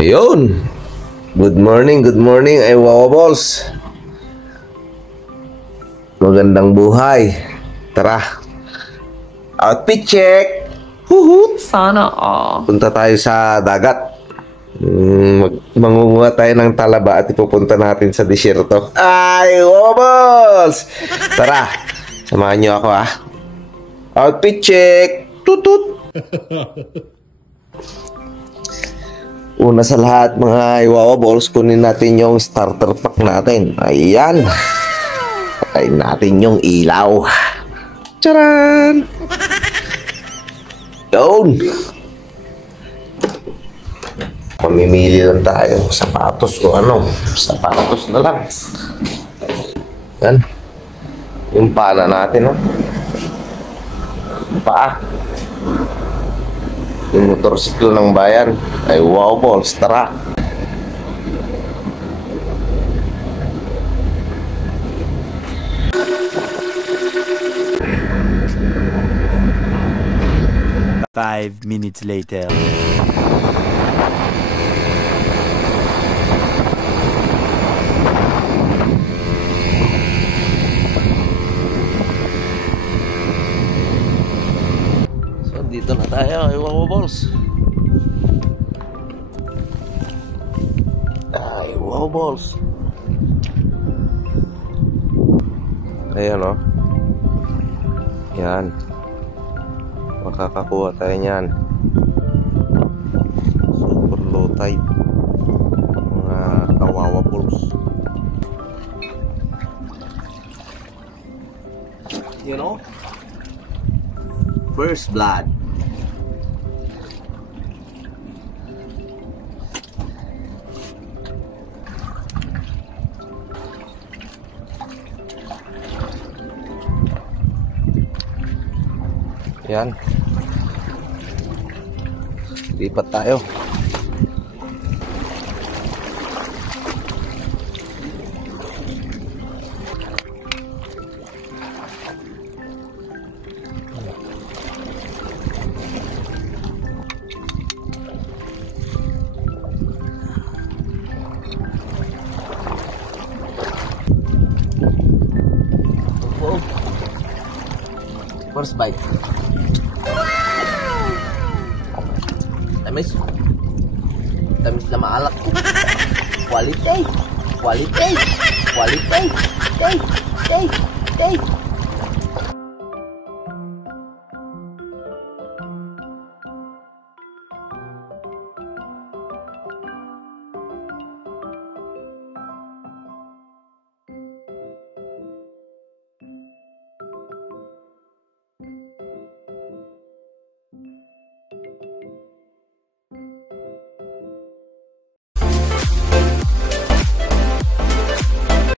Ayun. Good morning ay wawaballs. Magandang buhay. Tara. Outfit check. Huhut. Sana all. Punta tayo sa dagat. Mangunguha tayo ng talaba at ipupunta natin sa disyerto. Ay, wawaballs. Tara. Samahan niyo ako ah. Outfit check. Tutut. Una sa lahat mga iwawaballs, kunin natin yung starter pack natin. Ayan. Patayin natin yung ilaw. Charan! Yun! Mamimili lang tayo. Sapatos o ano. Sapatos na lang. Yan. Yung pana natin, no? Paa. Yung motorsiklo ng bayan ay wawaballs. Tara. Five minutes later. Dito na tayo, ay wawaballs. Ay wawaballs. Ayan o. Yan. Makakakuha tayo nyan. Super low tide. Mga kawawaballs. You know? First blood. Yan. Lipat tayo. First bite. Tamis. Tamis na maalat. Quality. Quality. Quality. Take. Take. Take.